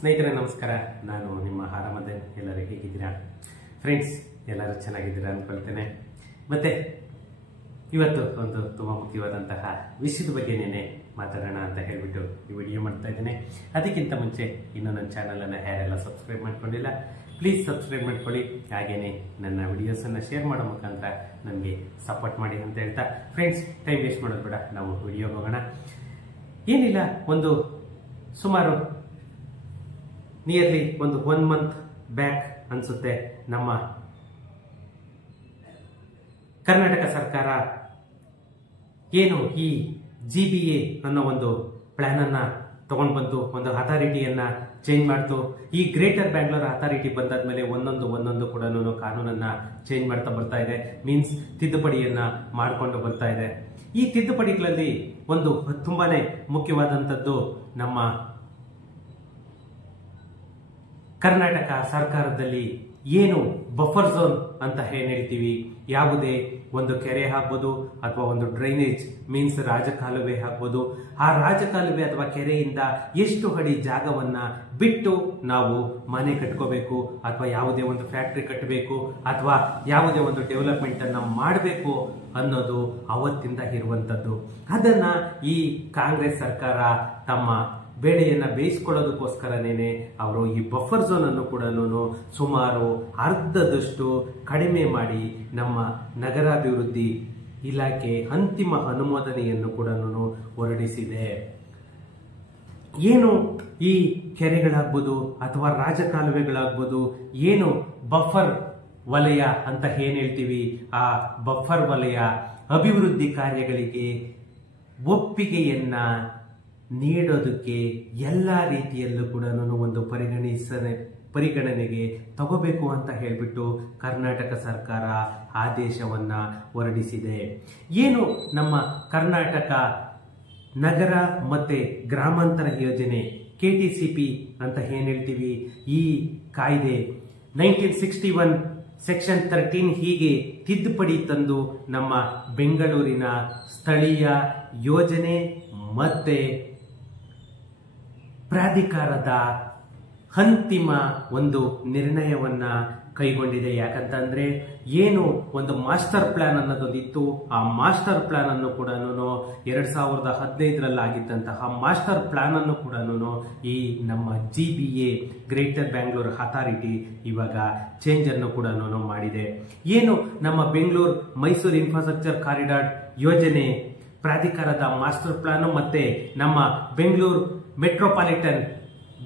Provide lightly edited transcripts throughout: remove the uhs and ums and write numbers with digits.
ಸ್ನೇಹಿತರೆ ನಮಸ್ಕಾರ. ನಾನು ನಿಮ್ಮ ಆರಾಮದೇನ್. ಎಲ್ಲರೂ ಹೇಗಿದ್ದೀರಾ ಫ್ರೆಂಡ್ಸ್? ಎಲ್ಲರೂ ಚೆನ್ನಾಗಿದ್ದೀರಾ ಅನ್ಕೊಳ್ತೇನೆ. ಮತ್ತೆ ಇವತ್ತು ಒಂದು ತುಂಬಾ ಮುಖ್ಯವಾದಂತಹ ವಿಷಯದ ಬಗ್ಗೆ ಮಾತಾಡೋಣ ಅಂತ ಹೇಳ್ಬಿಟ್ಟು ಈ ವಿಡಿಯೋ ಮಾಡ್ತಾ ಇದ್ದೇನೆ. ಅದಕ್ಕಿಂತ ಮುಂಚೆ ಇನ್ನೂ ನನ್ನ ಚಾನಲ್ ಅನ್ನು ಯಾರೆಲ್ಲ ಸಬ್ಸ್ಕ್ರೈಬ್ ಮಾಡ್ಕೊಂಡಿಲ್ಲ ಪ್ಲೀಸ್ ಸಬ್ಸ್ಕ್ರೈಬ್ ಮಾಡ್ಕೊಳ್ಳಿ. ಹಾಗೇನೆ ನನ್ನ ವಿಡಿಯೋಸ್ ಅನ್ನ ಶೇರ್ ಮಾಡೋ ಮುಖಾಂತರ ನನಗೆ ಸಪೋರ್ಟ್ ಮಾಡಿ ಅಂತ ಹೇಳ್ತಾ ಫ್ರೆಂಡ್ಸ್, ಟೈಮ್ ವೇಸ್ಟ್ ಮಾಡೋದು ಬೇಡ, ನಾವು ವಿಡಿಯೋಗೆ ಹೋಗೋಣ. ಏನಿಲ್ಲ, ಒಂದು ಸುಮಾರು ನಿಯರ್ಲಿ ಒಂದು 1 ಮಂತ್ ಬ್ಯಾಕ್ ಅನ್ಸುತ್ತೆ, ನಮ್ಮ ಕರ್ನಾಟಕ ಸರ್ಕಾರ ಏನು ಈ GBA ಅನ್ನೋ ಒಂದು ಪ್ಲಾನ್ ಅನ್ನ ತಗೊಂಡು ಬಂತು, ಒಂದು ಅಥಾರಿಟಿಯನ್ನ ಚೇಂಜ್ ಮಾಡ್ತು. ಈ ಗ್ರೇಟರ್ ಬ್ಯಾಂಗ್ಳೂರ್ ಅಥಾರಿಟಿ ಬಂದಾದ್ಮೇಲೆ ಒಂದೊಂದು ಕೂಡ ಕಾನೂನನ್ನ ಚೇಂಜ್ ಮಾಡ್ತಾ ಬರ್ತಾ ಇದೆ, ಮೀನ್ಸ್ ತಿದ್ದುಪಡಿಯನ್ನ ಮಾಡಿಕೊಂಡು ಬರ್ತಾ ಇದೆ. ಈ ತಿದ್ದುಪಡಿಗಳಲ್ಲಿ ಒಂದು ತುಂಬಾನೇ ಮುಖ್ಯವಾದಂಥದ್ದು ನಮ್ಮ ಕರ್ನಾಟಕ ಸರ್ಕಾರದಲ್ಲಿ ಏನು ಬಫರ್ ಝೋನ್ ಅಂತ ಏನ್ ಹೇಳ್ತೀವಿ, ಯಾವುದೇ ಒಂದು ಕೆರೆ ಆಗ್ಬೋದು ಅಥವಾ ಒಂದು ಡ್ರೈನೇಜ್ ಮೀನ್ಸ್ ರಾಜಕಾಲುವೆ ಆಗ್ಬೋದು, ಆ ರಾಜಕಾಲುವೆ ಅಥವಾ ಕೆರೆಯಿಂದ ಎಷ್ಟು ಅಡಿ ಜಾಗವನ್ನ ಬಿಟ್ಟು ನಾವು ಮನೆ ಕಟ್ಕೋಬೇಕು ಅಥವಾ ಯಾವುದೇ ಒಂದು ಫ್ಯಾಕ್ಟರಿ ಕಟ್ಟಬೇಕು ಅಥವಾ ಯಾವುದೇ ಒಂದು ಡೆವಲಪ್ಮೆಂಟ್ ಅನ್ನ ಮಾಡಬೇಕು ಅನ್ನೋದು ಅವತ್ತಿಂದ ಇರುವಂತದ್ದು. ಅದನ್ನ ಈ ಕಾಂಗ್ರೆಸ್ ಸರ್ಕಾರ ತಮ್ಮ ಬೇಳೆಯನ್ನ ಬೇಯಿಸ್ಕೊಳ್ಳೋದಕ್ಕೋಸ್ಕರನೇ ಅವರು ಈ ಬಫರ್ ಝೋನ್ ಅನ್ನು ಕೂಡ ಸುಮಾರು ಅರ್ಧದಷ್ಟು ಕಡಿಮೆ ಮಾಡಿ ನಮ್ಮ ನಗರಾಭಿವೃದ್ಧಿ ಇಲಾಖೆ ಅಂತಿಮ ಅನುಮೋದನೆಯನ್ನು ಕೂಡ ಹೊರಡಿಸಿದೆ. ಏನು ಈ ಕೆರೆಗಳಾಗ್ಬೋದು ಅಥವಾ ರಾಜಕಾಲುವೆಗಳಾಗ್ಬೋದು, ಏನು ಬಫರ್ ವಲಯ ಅಂತ ಏನ್ ಹೇಳ್ತೀವಿ, ಆ ಬಫರ್ ವಲಯ ಅಭಿವೃದ್ಧಿ ಕಾರ್ಯಗಳಿಗೆ ಒಪ್ಪಿಗೆಯನ್ನ ನೀಡೋದಕ್ಕೆ ಎಲ್ಲಾ ರೀತಿಯಲ್ಲೂ ಕೂಡ ಒಂದು ಪರಿಗಣನೆಗೆ ತಗೋಬೇಕು ಅಂತ ಹೇಳ್ಬಿಟ್ಟು ಕರ್ನಾಟಕ ಸರ್ಕಾರ ಆದೇಶವನ್ನ ಹೊರಡಿಸಿದೆ. ಏನು ನಮ್ಮ ಕರ್ನಾಟಕ ನಗರ ಮತ್ತೆ ಗ್ರಾಮಾಂತರ ಯೋಜನೆ KTCP ಅಂತ ಏನ್ ಹೇಳ್ತೀವಿ, ಈ ಕಾಯ್ದೆ 1961 ಸೆಕ್ಷನ್ 13 ಹೀಗೆ ತಿದ್ದುಪಡಿ ತಂದು ನಮ್ಮ ಬೆಂಗಳೂರಿನ ಸ್ಥಳೀಯ ಯೋಜನೆ ಮತ್ತೆ ಪ್ರಾಧಿಕಾರದ ಅಂತಿಮ ಒಂದು ನಿರ್ಣಯವನ್ನ ಕೈಗೊಂಡಿದೆ. ಯಾಕಂತಂದ್ರೆ ಏನು ಒಂದು ಮಾಸ್ಟರ್ ಪ್ಲಾನ್ ಅನ್ನೋದಿತ್ತು, ಆ ಮಾಸ್ಟರ್ ಪ್ಲಾನ್ ಅನ್ನು ಕೂಡ 2015 ಆಗಿದ್ದಂತಹ ಮಾಸ್ಟರ್ ಪ್ಲಾನ್ ಅನ್ನು ಕೂಡ ಈ ನಮ್ಮ GBA ಗ್ರೇಟರ್ ಬ್ಯಾಂಗ್ಳೂರ್ ಅಥಾರಿಟಿ ಇವಾಗ ಚೇಂಜ್ ಅನ್ನು ಕೂಡ ಮಾಡಿದೆ. ಏನು ನಮ್ಮ ಬೆಂಗಳೂರು ಮೈಸೂರು ಇನ್ಫ್ರಾಸ್ಟ್ರಕ್ಚರ್ ಕಾರಿಡಾರ್ ಯೋಜನೆ ಪ್ರಾಧಿಕಾರದ ಮಾಸ್ಟರ್ ಪ್ಲಾನ್ ಮತ್ತೆ ನಮ್ಮ ಬೆಂಗಳೂರು ಮೆಟ್ರೋಪಾಲಿಟನ್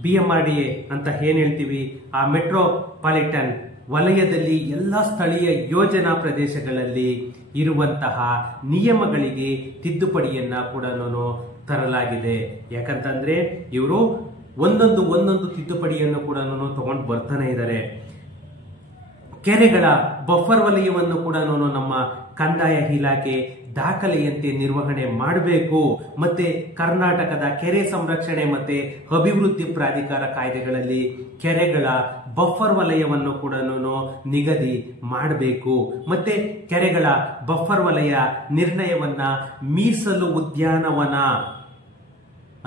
BMRDA ಅಂತ ಏನ್ ಹೇಳ್ತೀವಿ, ಆ ಮೆಟ್ರೋಪಾಲಿಟನ್ ವಲಯದಲ್ಲಿ ಎಲ್ಲಾ ಸ್ಥಳೀಯ ಯೋಜನಾ ಪ್ರದೇಶಗಳಲ್ಲಿ ಇರುವಂತಹ ನಿಯಮಗಳಿಗೆ ತಿದ್ದುಪಡಿಯನ್ನ ಕೂಡ ತರಲಾಗಿದೆ. ಯಾಕಂತಂದ್ರೆ ಇವರು ಒಂದೊಂದು ತಿದ್ದುಪಡಿಯನ್ನು ಕೂಡ ತಗೊಂಡು ಬರ್ತಾನೆ ಇದ್ದಾರೆ. ಕೆರೆಗಳ ಬಫರ್ ವಲಯವನ್ನು ಕೂಡ ನಮ್ಮ ಕಂದಾಯ ಇಲಾಖೆ ದಾಖಲೆಯಂತೆ ನಿರ್ವಹಣೆ ಮಾಡಬೇಕು. ಮತ್ತೆ ಕರ್ನಾಟಕದ ಕೆರೆ ಸಂರಕ್ಷಣೆ ಮತ್ತೆ ಅಭಿವೃದ್ಧಿ ಪ್ರಾಧಿಕಾರ ಕಾಯ್ದೆಗಳಲ್ಲಿ ಕೆರೆಗಳ ಬಫರ್ ವಲಯವನ್ನು ಕೂಡ ನಿಗದಿ ಮಾಡಬೇಕು. ಮತ್ತೆ ಕೆರೆಗಳ ಬಫರ್ ವಲಯ ನಿರ್ಣಯವನ್ನ ಮೀಸಲು ಉದ್ಯಾನವನ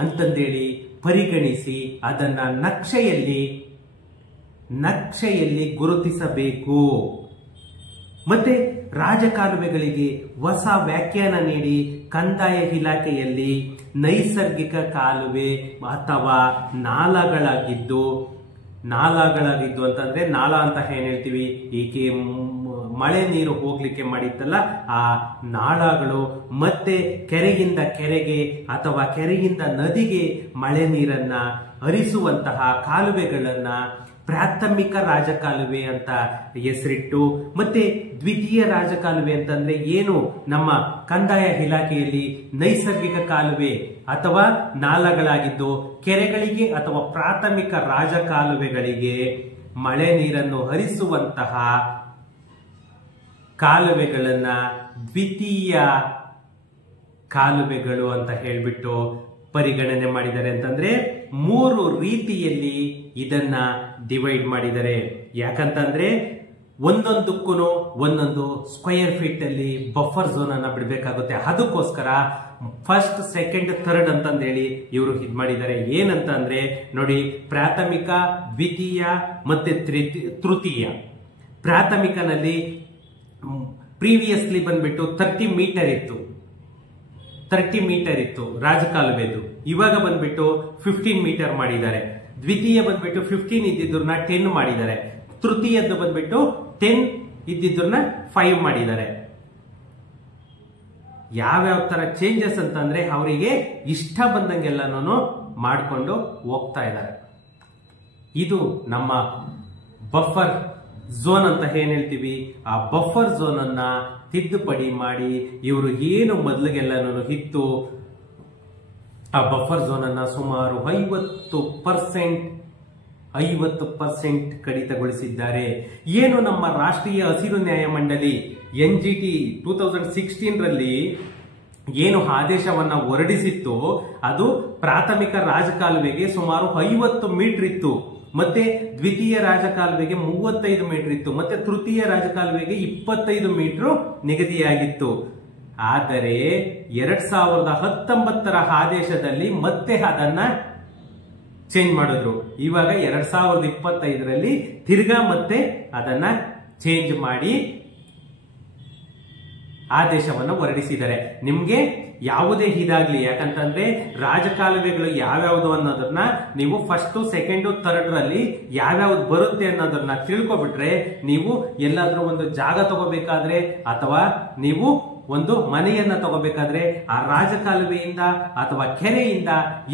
ಅಂತಂದೇಳಿ ಪರಿಗಣಿಸಿ ಅದನ್ನ ನಕ್ಷೆಯಲ್ಲಿ ಗುರುತಿಸಬೇಕು. ಮತ್ತೆ ರಾಜಕಾಲುವೆಗಳಿಗೆ ಹೊಸ ವ್ಯಾಖ್ಯಾನ ನೀಡಿ ಕಂದಾಯ ಇಲಾಖೆಯಲ್ಲಿ ನೈಸರ್ಗಿಕ ಕಾಲುವೆ ಅಥವಾ ನಾಲಗಳಾಗಿದ್ದು ಅಂತಂದ್ರೆ ನಾಲ ಅಂತ ಏನ್ ಹೇಳ್ತೀವಿ, ಈಕೆ ಮಳೆ ನೀರು ಹೋಗ್ಲಿಕ್ಕೆ ಮಾಡಿತ್ತಲ್ಲ ಆ ನಾಳಗಳು, ಮತ್ತೆ ಕೆರೆಯಿಂದ ಕೆರೆಗೆ ಅಥವಾ ಕೆರೆಯಿಂದ ನದಿಗೆ ಮಳೆ ನೀರನ್ನ ಹರಿಸುವಂತಹ ಕಾಲುವೆಗಳನ್ನ ಪ್ರಾಥಮಿಕ ರಾಜಕಾಲುವೆ ಅಂತ ಹೆಸರಿಟ್ಟು, ಮತ್ತೆ ದ್ವಿತೀಯ ರಾಜಕಾಲುವೆ ಅಂತಂದ್ರೆ ಏನು ನಮ್ಮ ಕಂದಾಯ ಇಲಾಖೆಯಲ್ಲಿ ನೈಸರ್ಗಿಕ ಕಾಲುವೆ ಅಥವಾ ನಾಲಗಳಾಗಿದ್ದು ಕೆರೆಗಳಿಗೆ ಅಥವಾ ಪ್ರಾಥಮಿಕ ರಾಜಕಾಲುವೆಗಳಿಗೆ ಮಳೆ ನೀರನ್ನು ಹರಿಸುವಂತಹ ಕಾಲುವೆಗಳನ್ನ ದ್ವಿತೀಯ ಕಾಲುವೆಗಳು ಅಂತ ಹೇಳ್ಬಿಟ್ಟು ಪರಿಗಣನೆ ಮಾಡಿದ್ದಾರೆ. ಅಂತಂದ್ರೆ 3 ರೀತಿಯಲ್ಲಿ ಇದನ್ನ ಡಿವೈಡ್ ಮಾಡಿದ್ದಾರೆ. ಯಾಕಂತಂದ್ರೆ ಒಂದೊಂದಕ್ಕೂ ಒಂದೊಂದು ಸ್ಕ್ವೇರ್ ಫೀಟ್ ಅಲ್ಲಿ ಬಫರ್ ಝೋನ್ ಅನ್ನ ಬಿಡಬೇಕಾಗುತ್ತೆ. ಅದಕ್ಕೋಸ್ಕರ ಫಸ್ಟ್, ಸೆಕೆಂಡ್, ಥರ್ಡ್ ಅಂತಂದೇಳಿ ಇವರು ಇದ್ ಮಾಡಿದ್ದಾರೆ. ಏನಂತ ಅಂದ್ರೆ ನೋಡಿ, ಪ್ರಾಥಮಿಕ, ದ್ವಿತೀಯ ಮತ್ತೆ ತೃತೀಯ. ಪ್ರಾಥಮಿಕನಲ್ಲಿ ಪ್ರೀವಿಯಸ್ಲಿ ಬಂದ್ಬಿಟ್ಟು 30 ಮೀಟರ್ ಇತ್ತು ರಾಜಕಾಲುವೆದು. ಇವಾಗ ಬಂದ್ಬಿಟ್ಟು 15 ಮೀಟರ್ ಮಾಡಿದ್ದಾರೆ. ದ್ವಿತೀಯ ಬಂದ್ಬಿಟ್ಟು 15 ಇದ್ದಿದ್ರನ್ನ 10 ಮಾಡಿದ್ದಾರೆ. ತೃತೀಯದ್ದು ಬಂದ್ಬಿಟ್ಟು 10 ಇದ್ದಿದ್ರನ್ನ 5 ಮಾಡಿದ್ದಾರೆ. ಯಾವ್ಯಾವ ತರ ಚೇಂಜಸ್ ಅಂತಂದ್ರೆ ಅವರಿಗೆ ಇಷ್ಟ ಬಂದಂಗೆಲ್ಲನೂ ಮಾಡ್ಕೊಂಡು ಹೋಗ್ತಾ ಇದ್ದಾರೆ. ಇದು ನಮ್ಮ ಬಫರ್ ಝೋನ್ ಅಂತ ಏನ್ ಹೇಳ್ತೀವಿ, ಆ ಬಫರ್ ಝೋನ್ ಅನ್ನ ತಿದ್ದುಪಡಿ ಮಾಡಿ ಇವರು ಏನು ಮೊದಲಿಗೆಲ್ಲನೂ ಇತ್ತು ಆ ಬಫರ್ ಝೋನ್ ಅನ್ನ ಸುಮಾರು 50% ಕಡಿತಗೊಳಿಸಿದ್ದಾರೆ. ಏನು ನಮ್ಮ ರಾಷ್ಟ್ರೀಯ ಹಸಿರು ನ್ಯಾಯಮಂಡಳಿ NGT 2016 ರಲ್ಲಿ ಏನು ಆದೇಶವನ್ನ ಹೊರಡಿಸಿತ್ತು, ಅದು ಪ್ರಾಥಮಿಕ ರಾಜಕಾಲುವೆಗೆ ಸುಮಾರು 50 ಮೀಟರ್ ಇತ್ತು, ಮತ್ತೆ ದ್ವಿತೀಯ ರಾಜಕಾಲುವೆಗೆ 35 ಮೀಟರ್ ಇತ್ತು, ಮತ್ತೆ ತೃತೀಯ ರಾಜಕಾಲುವೆಗೆ 25 ಮೀಟರ್ ನಿಗದಿಯಾಗಿತ್ತು. ಆದರೆ 2019ರ ಆದೇಶದಲ್ಲಿ ಮತ್ತೆ ಅದನ್ನ ಚೇಂಜ್ ಮಾಡಿದ್ರು. ಇವಾಗ 2025ರಲ್ಲಿ ತಿರ್ಗಾ ಮತ್ತೆ ಅದನ್ನ ಚೇಂಜ್ ಮಾಡಿ ಆದೇಶವನ್ನು ಹೊರಡಿಸಿದ್ದಾರೆ. ನಿಮ್ಗೆ ಯಾವುದೇ ಇದಾಗ್ಲಿ, ಯಾಕಂತಂದ್ರೆ ರಾಜಕಾಲುವೆಗಳು ಯಾವ್ಯಾವ್ದು ಅನ್ನೋದನ್ನ ನೀವು ಫಸ್ಟ್, ಸೆಕೆಂಡ್, ಥರ್ಡ್ ರಲ್ಲಿ ಯಾವ್ಯಾವ್ದು ಬರುತ್ತೆ ಅನ್ನೋದನ್ನ ತಿಳ್ಕೊಬಿಟ್ರೆ, ನೀವು ಎಲ್ಲಾದ್ರೂ ಒಂದು ಜಾಗ ತಗೋಬೇಕಾದ್ರೆ ಅಥವಾ ನೀವು ಒಂದು ಮನೆಯನ್ನ ತಗೋಬೇಕಾದ್ರೆ ಆ ರಾಜಕಾಲುವೆಯಿಂದ ಅಥವಾ ಕೆರೆಯಿಂದ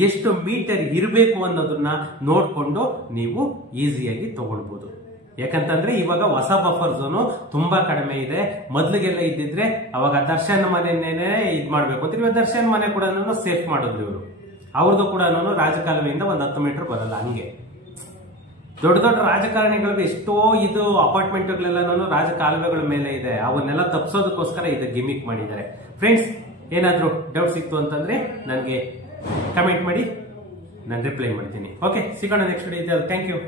ಎಷ್ಟು ಮೀಟರ್ ಇರಬೇಕು ಅನ್ನೋದನ್ನ ನೋಡ್ಕೊಂಡು ನೀವು ಈಸಿಯಾಗಿ ತಗೊಳ್ಬಹುದು. ಯಾಕಂತಂದ್ರೆ ಇವಾಗ ಹೊಸ ಬಫರ್ ಝೋನು ತುಂಬಾ ಕಡಿಮೆ ಇದೆ. ಮೊದ್ಲಿಗೆಲ್ಲ ಇದ್ದಿದ್ರೆ ಅವಾಗ ದರ್ಶನ್ ಮನೆಯನ್ನೇ ಇದ್ ಮಾಡ್ಬೇಕು ಅಂತ, ಇವಾಗ ದರ್ಶನ್ ಮನೆ ಕೂಡ ಸೇಫ್ ಮಾಡಿದ್ರು ಇವರು. ಅವ್ರದ್ದು ಕೂಡ ರಾಜಕಾಲುವೆಯಿಂದ 10 ಮೀಟರ್ ಬರಲ್ಲ. ಹಂಗೆ ದೊಡ್ಡ ದೊಡ್ಡ ರಾಜಕಾರಣಿಗಳಿಗೆ ಎಷ್ಟೋ ಇದು ಅಪಾರ್ಟ್ಮೆಂಟ್ಗಳೆಲ್ಲ ರಾಜಕಾಲುವೆಗಳ ಮೇಲೆ ಇದೆ. ಅವನ್ನೆಲ್ಲ ತಪ್ಪಿಸೋದಕ್ಕೋಸ್ಕರ ಇದು ಗಿಮಿಕ್ ಮಾಡಿದ್ದಾರೆ. ಫ್ರೆಂಡ್ಸ್, ಏನಾದ್ರೂ ಡೌಟ್ ಸಿಕ್ತು ಅಂತಂದ್ರೆ ನನಗೆ ಕಮೆಂಟ್ ಮಾಡಿ, ನಾನು ರಿಪ್ಲೈ ಮಾಡ್ತೀನಿ. ಓಕೆ, ಸಿಗೋಣ ನೆಕ್ಸ್ಟ್ ವಿಡಿಯೋ. Thank you.